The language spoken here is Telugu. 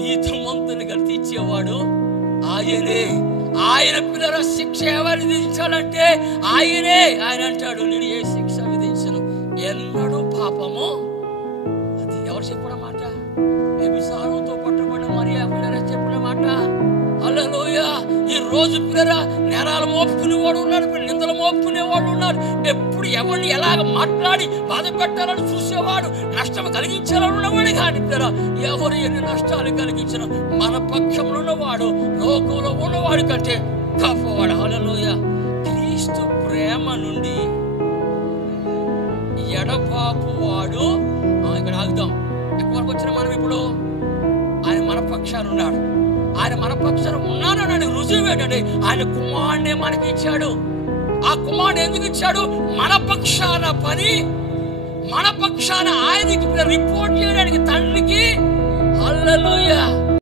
నీతిమంతులుగా తీర్చేవాడు ఆయనే. ఆయన పిల్లల శిక్ష ఎవరు విధించాలంటే ఆయనే. ఆయన అంటాడు, నేను ఏ శిక్ష విధించను, ఎన్నడూ పాపము. అది ఎవరు చెప్పిన మాట? వ్యభిచారంతో పట్టుబడిన మరియా పిల్లల చెప్పిన మాట. హల్లెలూయా. ఈ రోజు పిల్లరా నేరాలు మోపుకునేవాడు ఉన్నాడు, నిందలు మోపుకునేవాడు ఉన్నాడు. ఎప్పుడు ఎవరిని ఎలాగ మాట్లాడి బాధ పెట్టాలని చూసేవాడు, నష్టం కలిగించాలని ఉన్నవాడు. కానీ పిల్లరా ఎవరు ఎన్ని నష్టాలు కలిగించిన మన పక్షంలో ఉన్నవాడు లోకంలో ఉన్నవాడు కంటే గొప్పవాడు. హల్లెలూయా. క్రీస్తు ప్రేమ నుండి ఎడబాపు వాడు. ఇక్కడ ఆగుదాం. ఎక్కడి వరకు వచ్చిన మనం ఇప్పుడు? ఆయన మన పక్షాన ఉన్నాడు. ఆయన మన పక్షాన ఉన్నానని రుజువు ఏంటంటే ఆయన కుమారుడే మనకి ఇచ్చాడు. ఆ కుమారుడు ఎందుకు ఇచ్చాడు? మన పక్షాన పని, మన పక్షాన ఆయనకి రిపోర్ట్ చేయడానికి తండ్రికి. హల్లెలూయా.